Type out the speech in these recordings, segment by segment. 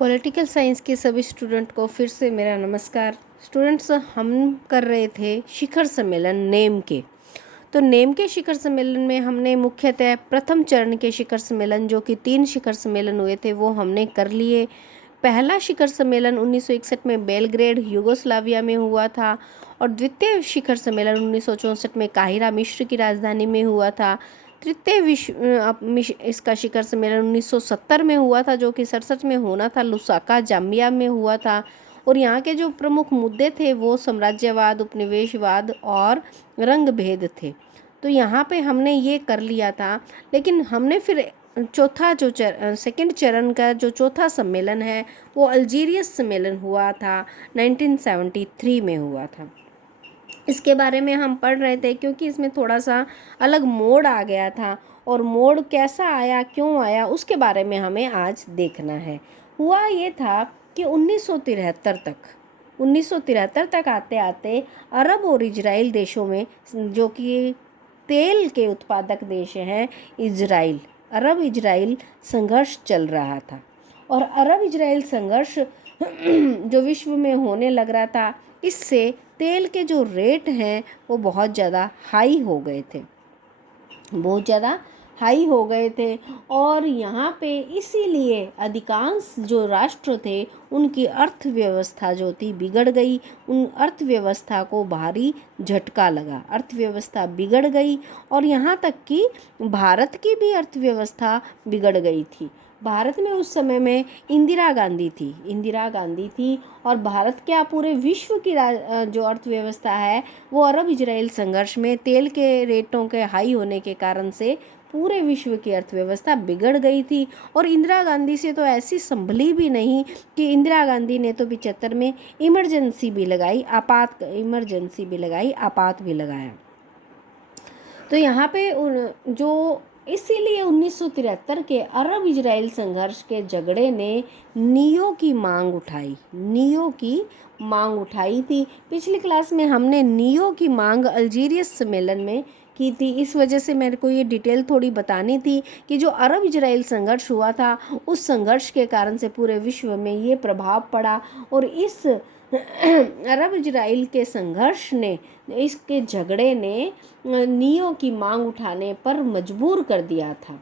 Political science के सभी student को फिर से मेरा नमस्कार। स्टूडेंट्स, हम कर रहे थे शिखर सम्मेलन नेम के। तो नेम के शिखर सम्मेलन में हमने मुख्यतः प्रथम चरण के शिखर सम्मेलन, जो कि 3 शिखर सम्मेलन हुए थे, वो हमने कर लिए। पहला शिखर सम्मेलन 1961 में बेलग्रेड यूगोस्लाविया में हुआ था और द्वितीय शिखर सम्मेलन 1964 में काहिरा मिस्र की राजधानी में हुआ था। तृतीय इसका शिखर सम्मेलन 1970 में हुआ था, जो कि 67 में होना था, लुसाका जाम्बिया में हुआ था। और यहाँ के जो प्रमुख मुद्दे थे वो साम्राज्यवाद, उपनिवेशवाद और रंग भेद थे। तो यहाँ पे हमने ये कर लिया था। लेकिन हमने फिर चौथा जो सेकंड चरण का जो चौथा सम्मेलन है वो अल्जीरियस सम्मेलन हुआ था, 1973 में हुआ था। इसके बारे में हम पढ़ रहे थे क्योंकि इसमें थोड़ा सा अलग मोड़ आ गया था, और मोड़ कैसा आया, क्यों आया, उसके बारे में हमें आज देखना है। हुआ ये था कि 1973 तक आते आते अरब और इजराइल देशों में, जो कि तेल के उत्पादक देश हैं, अरब इजराइल संघर्ष चल रहा था। और अरब इजराइल संघर्ष जो विश्व में होने लग रहा था, इससे तेल के जो रेट हैं वो बहुत ज़्यादा हाई हो गए थे। और यहाँ पे इसीलिए अधिकांश जो राष्ट्र थे उनकी अर्थव्यवस्था जो थी बिगड़ गई। उन अर्थव्यवस्था को भारी झटका लगा, अर्थव्यवस्था बिगड़ गई। और यहाँ तक कि भारत की भी अर्थव्यवस्था बिगड़ गई थी। भारत में उस समय में इंदिरा गांधी थी और भारत क्या पूरे विश्व की जो अर्थव्यवस्था है वो अरब इजराइल संघर्ष में तेल के रेटों के हाई होने के कारण से पूरे विश्व की अर्थव्यवस्था बिगड़ गई थी। और इंदिरा गांधी से तो ऐसी संभली भी नहीं कि इंदिरा गांधी ने तो 75 में इमरजेंसी भी लगाई, आपात भी लगाया। तो यहाँ पे जो इसीलिए 1973 के अरब इजराइल संघर्ष के झगड़े ने नियो की मांग उठाई थी। पिछली क्लास में हमने नियो की मांग अल्जीरियस सम्मेलन में की थी। इस वजह से मेरे को ये डिटेल थोड़ी बतानी थी कि जो अरब इजराइल संघर्ष हुआ था, उस संघर्ष के कारण से पूरे विश्व में ये प्रभाव पड़ा। और इस अरब इजराइल के संघर्ष ने, इसके झगड़े ने नियो की मांग उठाने पर मजबूर कर दिया था।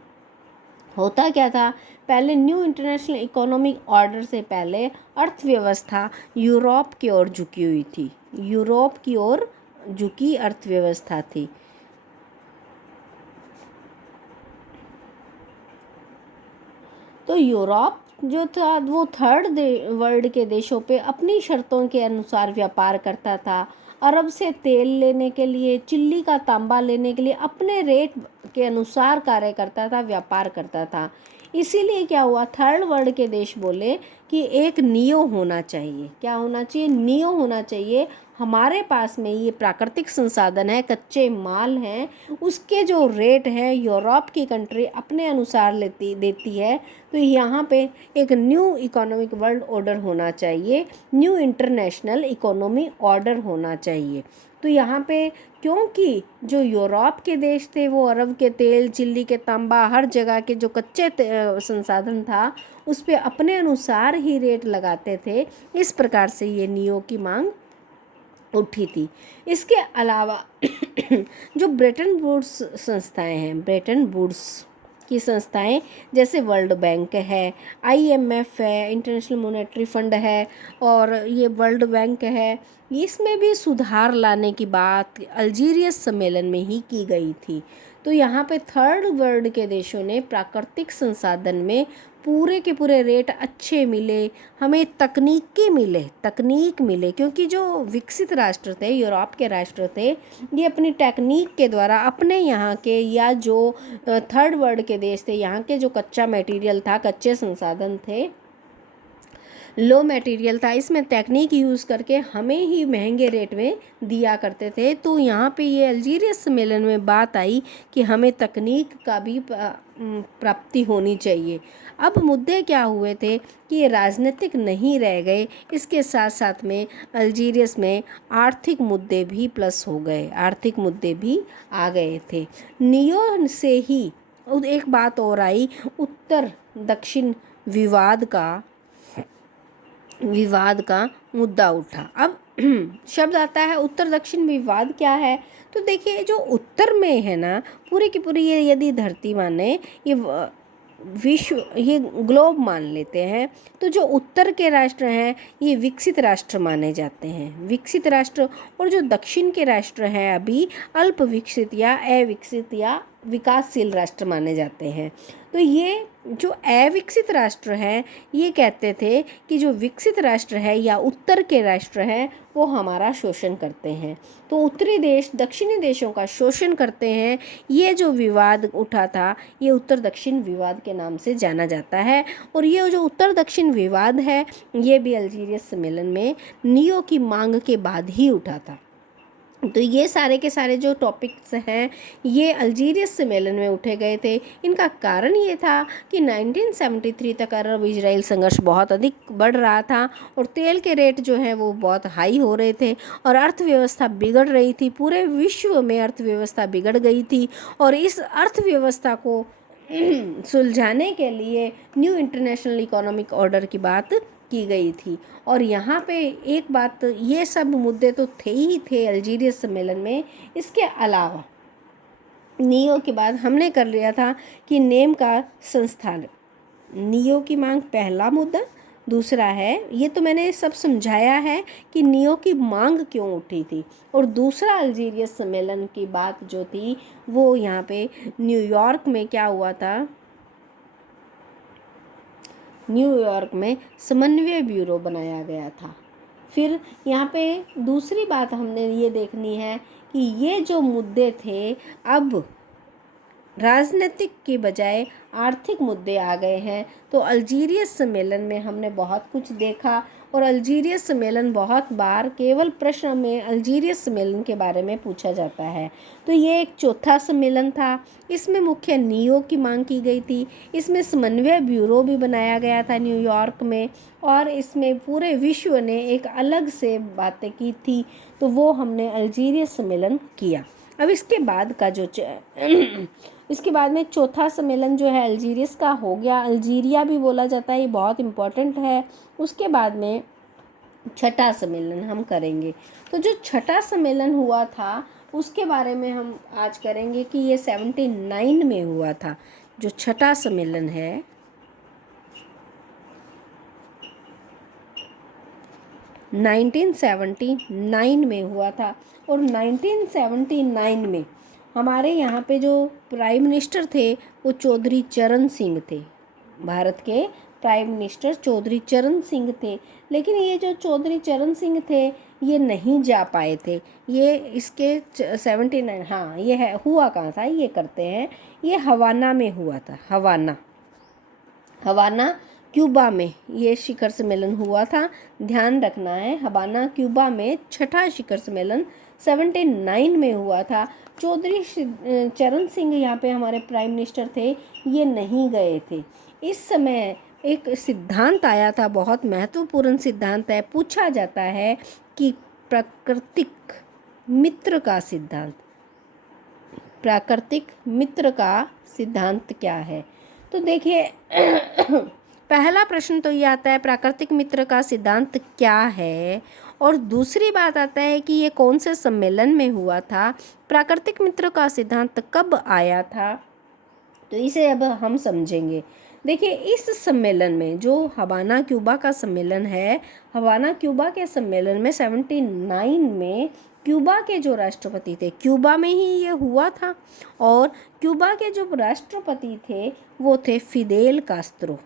होता क्या था, पहले न्यू इंटरनेशनल इकोनॉमिक ऑर्डर से पहले अर्थव्यवस्था यूरोप की ओर झुकी हुई थी, यूरोप की ओर झुकी अर्थव्यवस्था थी। तो यूरोप जो था वो थर्ड वर्ल्ड के देशों पे अपनी शर्तों के अनुसार व्यापार करता था। अरब से तेल लेने के लिए, चिल्ली का तांबा लेने के लिए अपने रेट के अनुसार कार्य करता था, व्यापार करता था। इसीलिए क्या हुआ, थर्ड वर्ल्ड के देश बोले कि एक नियो होना चाहिए। क्या होना चाहिए? नियो होना चाहिए। हमारे पास में ये प्राकृतिक संसाधन है, कच्चे माल हैं, उसके जो रेट हैं यूरोप की कंट्री अपने अनुसार देती है। तो यहाँ पे एक न्यू इकोनॉमिक वर्ल्ड ऑर्डर होना चाहिए, न्यू इंटरनेशनल इकोनॉमी ऑर्डर होना चाहिए। तो यहाँ पे क्योंकि जो यूरोप के देश थे वो अरब के तेल, चिल्ली के तांबा, हर जगह के जो कच्चे संसाधन था उस पे अपने अनुसार ही रेट लगाते थे, इस प्रकार से ये नियो की मांग उठी थी। इसके अलावा जो ब्रेटन वुड्स संस्थाएं हैं, ब्रेटन वुड्स की संस्थाएं जैसे वर्ल्ड बैंक है, IMF है, इंटरनेशनल मॉनेटरी फंड है, और ये वर्ल्ड बैंक है, इसमें भी सुधार लाने की बात अल्जीरियस सम्मेलन में ही की गई थी। तो यहाँ पे थर्ड वर्ल्ड के देशों ने प्राकृतिक संसाधन में पूरे के पूरे रेट अच्छे मिले, हमें तकनीक मिले, क्योंकि जो विकसित राष्ट्र थे, यूरोप के राष्ट्र थे, ये अपनी टेक्निक के द्वारा अपने यहाँ के या जो थर्ड वर्ल्ड के देश थे, यहाँ के जो कच्चा मटेरियल था, कच्चे संसाधन थे, लो मटेरियल था, इसमें टेक्निक यूज़ करके हमें ही महंगे रेट में दिया करते थे। तो यहाँ पे ये अल्जीरियस सम्मेलन में बात आई कि हमें तकनीक का भी प्राप्ति होनी चाहिए। अब मुद्दे क्या हुए थे कि ये राजनीतिक नहीं रह गए, इसके साथ साथ में अल्जीरियस में आर्थिक मुद्दे भी प्लस हो गए, आर्थिक मुद्दे भी आ गए थे। नियो से ही एक बात और आई, उत्तर दक्षिण विवाद का विवाद का मुद्दा उठा। अब शब्द आता है उत्तर दक्षिण विवाद क्या है। तो देखिए जो उत्तर में है ना, पूरी की पूरी ये यदि धरती माने, ये विश्व, ये ग्लोब मान लेते हैं, तो जो उत्तर के राष्ट्र हैं ये विकसित राष्ट्र माने जाते हैं, विकसित राष्ट्र। और जो दक्षिण के राष्ट्र हैं अभी अल्प विकसित या अविकसित या विकासशील राष्ट्र माने जाते हैं। तो ये जो अविकसित राष्ट्र हैं ये कहते थे कि जो विकसित राष्ट्र है या उत्तर के राष्ट्र हैं वो हमारा शोषण करते हैं, तो उत्तरी देश दक्षिणी देशों का शोषण करते हैं। ये जो विवाद उठा था ये उत्तर दक्षिण विवाद के नाम से जाना जाता है। और ये जो उत्तर दक्षिण विवाद है ये भी अल्जीरियस सम्मेलन में नियो की मांग के बाद ही उठा था। तो ये सारे के सारे जो टॉपिक्स हैं ये अल्जीरियस सम्मेलन में उठे गए थे। इनका कारण ये था कि 1973 तक अरब इजराइल संघर्ष बहुत अधिक बढ़ रहा था और तेल के रेट जो है वो बहुत हाई हो रहे थे और अर्थव्यवस्था बिगड़ रही थी। पूरे विश्व में अर्थव्यवस्था बिगड़ गई थी और इस अर्थव्यवस्था को सुलझाने के लिए न्यू इंटरनेशनल इकोनॉमिक ऑर्डर की बात की गई थी। और यहाँ पे एक बात, ये सब मुद्दे तो थे ही थे अल्जीरियस सम्मेलन में। इसके अलावा नियो के बाद हमने कर लिया था कि नेम का संस्थान, नियो की मांग पहला मुद्दा। दूसरा है, ये तो मैंने सब समझाया है कि नियो की मांग क्यों उठी थी। और दूसरा अल्जीरियस सम्मेलन की बात जो थी वो यहाँ पे न्यूयॉर्क में क्या हुआ था, न्यूयॉर्क में समन्वय ब्यूरो बनाया गया था। फिर यहाँ पे दूसरी बात हमने ये देखनी है कि ये जो मुद्दे थे अब राजनीतिक के बजाय आर्थिक मुद्दे आ गए हैं। तो अल्जीरियस सम्मेलन में हमने बहुत कुछ देखा और अल्जीरियस सम्मेलन बहुत बार केवल प्रश्न में अल्जीरियस सम्मेलन के बारे में पूछा जाता है। तो ये एक चौथा सम्मेलन था। इसमें मुख्य नियो की मांग की गई थी। इसमें समन्वय ब्यूरो भी बनाया गया था न्यूयॉर्क में और इसमें पूरे विश्व ने एक अलग से बातें की थी। तो वो हमने अल्जीरियस सम्मेलन किया। अब इसके बाद का जो इसके बाद में चौथा सम्मेलन जो है अल्जीरियस का हो गया, अल्जीरिया भी बोला जाता है, ये बहुत इम्पोर्टेंट है। उसके बाद में छठा सम्मेलन हम करेंगे। तो जो छठा सम्मेलन हुआ था उसके बारे में हम आज करेंगे कि ये 79 में हुआ था। जो छठा सम्मेलन है 1979 में हुआ था। और 1979 में हमारे यहाँ पे जो प्राइम मिनिस्टर थे वो चौधरी चरण सिंह थे। भारत के प्राइम मिनिस्टर चौधरी चरण सिंह थे। लेकिन ये जो चौधरी चरण सिंह थे ये नहीं जा पाए थे। ये इसके 79, हाँ ये है, हुआ कहाँ था ये करते हैं, ये हवाना में हुआ था। हवाना क्यूबा में ये शिखर सम्मेलन हुआ था। ध्यान रखना है, हवाना क्यूबा में छठा शिखर सम्मेलन 79 में हुआ था। चौधरी चरण सिंह यहाँ पे हमारे प्राइम मिनिस्टर थे, ये नहीं गए थे। इस समय एक सिद्धांत आया था, बहुत महत्वपूर्ण सिद्धांत है। पूछा जाता है कि प्राकृतिक मित्र का सिद्धांत, प्राकृतिक मित्र का सिद्धांत क्या है। तो देखिए पहला प्रश्न तो ये आता है प्राकृतिक मित्र का सिद्धांत क्या है, और दूसरी बात आता है कि ये कौन से सम्मेलन में हुआ था, प्राकृतिक मित्र का सिद्धांत कब आया था। तो इसे अब हम समझेंगे। देखिए इस सम्मेलन में जो हवाना क्यूबा का सम्मेलन है, हवाना क्यूबा के सम्मेलन में 79 में क्यूबा के जो राष्ट्रपति थे, क्यूबा में ही ये हुआ था, और क्यूबा के जो राष्ट्रपति थे वो थे फिदेल कास्त्रो।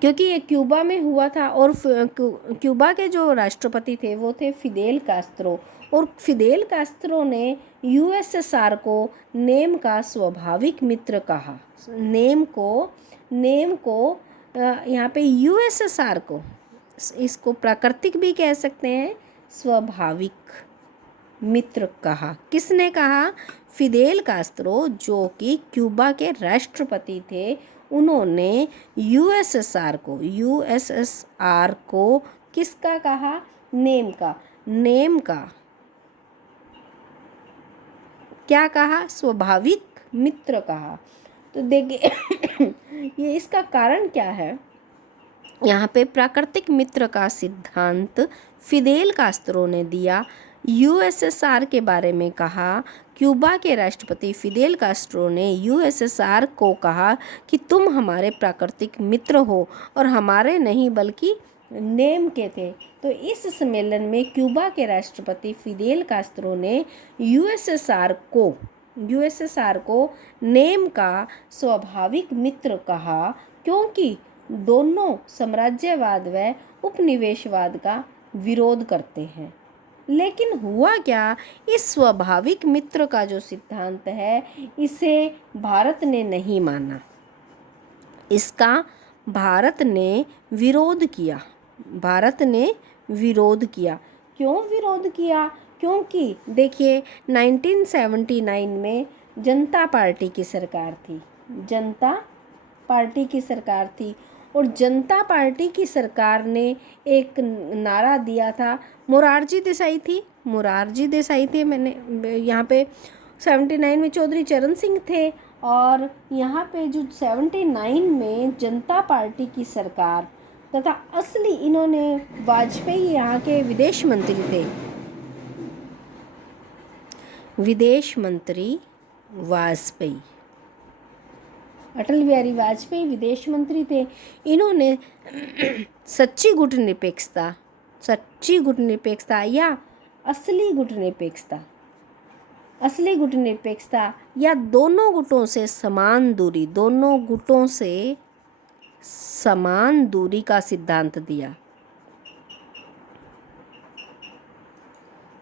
क्योंकि ये क्यूबा में हुआ था और क्यूबा के जो राष्ट्रपति थे वो थे फिदेल कास्त्रो। और फिदेल कास्त्रो ने यूएसएसआर को नेम का स्वाभाविक मित्र कहा। नेम को यहाँ पे यूएसएसआर को, इसको प्राकृतिक भी कह सकते हैं, स्वाभाविक मित्र कहा। किसने कहा? फिदेल कास्त्रो, जो कि क्यूबा के राष्ट्रपति थे, उन्होंने यूएसएसआर को किसका कहा? नेम का क्या कहा? स्वाभाविक मित्र कहा। तो देखिए ये इसका कारण क्या है? यहाँ पे प्राकृतिक मित्र का सिद्धांत फिदेल कास्त्रो ने दिया। यूएसएसआर के बारे में कहा। क्यूबा के राष्ट्रपति फिदेल कास्ट्रो ने यूएसएसआर को कहा कि तुम हमारे प्राकृतिक मित्र हो और हमारे नहीं बल्कि नेम के थे। तो इस सम्मेलन में क्यूबा के राष्ट्रपति फिदेल कास्त्रो ने यूएसएसआर को नेम का स्वाभाविक मित्र कहा, क्योंकि दोनों साम्राज्यवाद व उपनिवेशवाद का विरोध करते हैं। लेकिन हुआ क्या, इस स्वाभाविक मित्र का जो सिद्धांत है इसे भारत ने नहीं माना। इसका भारत ने विरोध किया। क्यों विरोध किया? क्योंकि देखिए 1979 में जनता पार्टी की सरकार थी और जनता पार्टी की सरकार ने एक नारा दिया था। मोरारजी देसाई थे। मैंने यहाँ पे 79 में चौधरी चरण सिंह थे और यहाँ पे जो 79 में जनता पार्टी की सरकार तथा असली इन्होंने वाजपेयी यहाँ के विदेश मंत्री वाजपेयी, अटल बिहारी वाजपेयी विदेश मंत्री थे। इन्होंने सच्ची गुटनिरपेक्षता या असली गुटनिरपेक्षता या दोनों गुटों से समान दूरी का सिद्धांत दिया।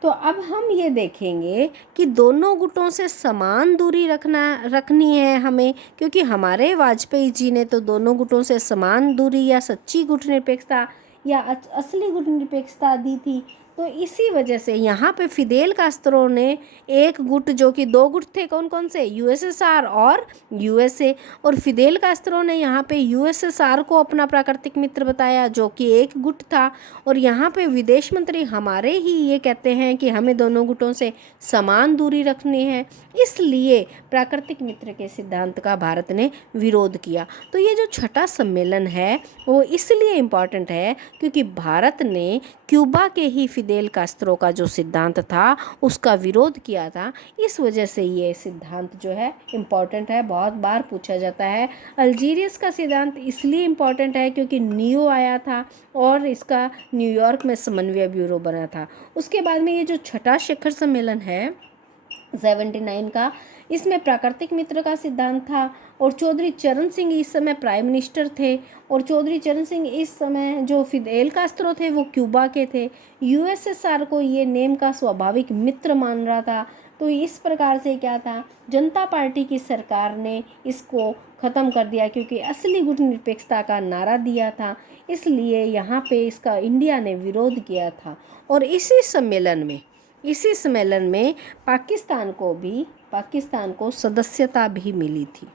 तो अब हम ये देखेंगे कि दोनों गुटों से समान दूरी रखनी है हमें, क्योंकि हमारे वाजपेयी जी ने तो दोनों गुटों से समान दूरी या सच्ची गुटनिरपेक्षता या असली गुटनिरपेक्षता दी थी। तो इसी वजह से यहाँ पे फिदेल कास्त्रो ने एक गुट, जो कि दो गुट थे, कौन कौन से, यूएसएसआर और यूएसए, और फिदेल कास्त्रो ने यहाँ पे यूएसएसआर को अपना प्राकृतिक मित्र बताया जो कि एक गुट था। और यहाँ पे विदेश मंत्री हमारे ही ये कहते हैं कि हमें दोनों गुटों से समान दूरी रखनी है, इसलिए प्राकृतिक मित्र के सिद्धांत का भारत ने विरोध किया। तो ये जो छठा सम्मेलन है वो इसलिए इम्पॉर्टेंट है क्योंकि भारत ने क्यूबा के ही फिदेल कास्त्रो का जो सिद्धांत था उसका विरोध किया था। इस वजह से ये सिद्धांत जो है इम्पॉर्टेंट है, बहुत बार पूछा जाता है। अल्जीरियस का सिद्धांत इसलिए इम्पॉर्टेंट है क्योंकि नियो आया था और इसका न्यूयॉर्क में समन्वय ब्यूरो बना था। उसके बाद में ये जो छठा शिखर सम्मेलन है 79 का, इसमें प्राकृतिक मित्र का सिद्धांत था और चौधरी चरण सिंह इस समय प्राइम मिनिस्टर थे और चौधरी चरण सिंह इस समय जो फिदेल कास्त्रो थे वो क्यूबा के थे। यूएसएसआर को ये नेम का स्वाभाविक मित्र मान रहा था। तो इस प्रकार से क्या था, जनता पार्टी की सरकार ने इसको ख़त्म कर दिया क्योंकि असली गुटनिरपेक्षता का नारा दिया था, इसलिए यहाँ पे इसका इंडिया ने विरोध किया था। और इसी सम्मेलन में पाकिस्तान को सदस्यता भी मिली थी।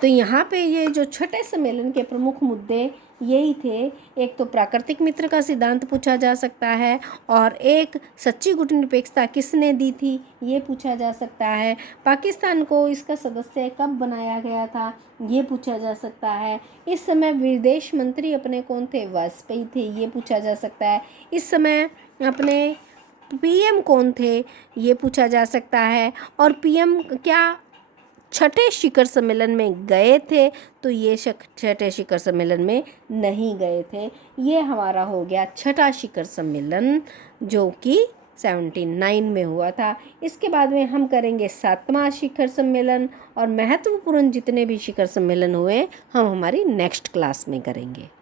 तो यहाँ पे ये जो छठे सम्मेलन के प्रमुख मुद्दे यही थे। एक तो प्राकृतिक मित्र का सिद्धांत पूछा जा सकता है और एक सच्ची गुटनिरपेक्षता किसने दी थी ये पूछा जा सकता है। पाकिस्तान को इसका सदस्य कब बनाया गया था ये पूछा जा सकता है। इस समय विदेश मंत्री अपने कौन थे, वाजपेयी थे, ये पूछा जा सकता है। इस समय अपने पीएम कौन थे ये पूछा जा सकता है। और पीएम क्या छठे शिखर सम्मेलन में गए थे, तो ये छठे शिखर सम्मेलन में नहीं गए थे। ये हमारा हो गया छठा शिखर सम्मेलन जो कि 79 में हुआ था। इसके बाद में हम करेंगे 7वां शिखर सम्मेलन और महत्वपूर्ण जितने भी शिखर सम्मेलन हुए हम हमारी नेक्स्ट क्लास में करेंगे।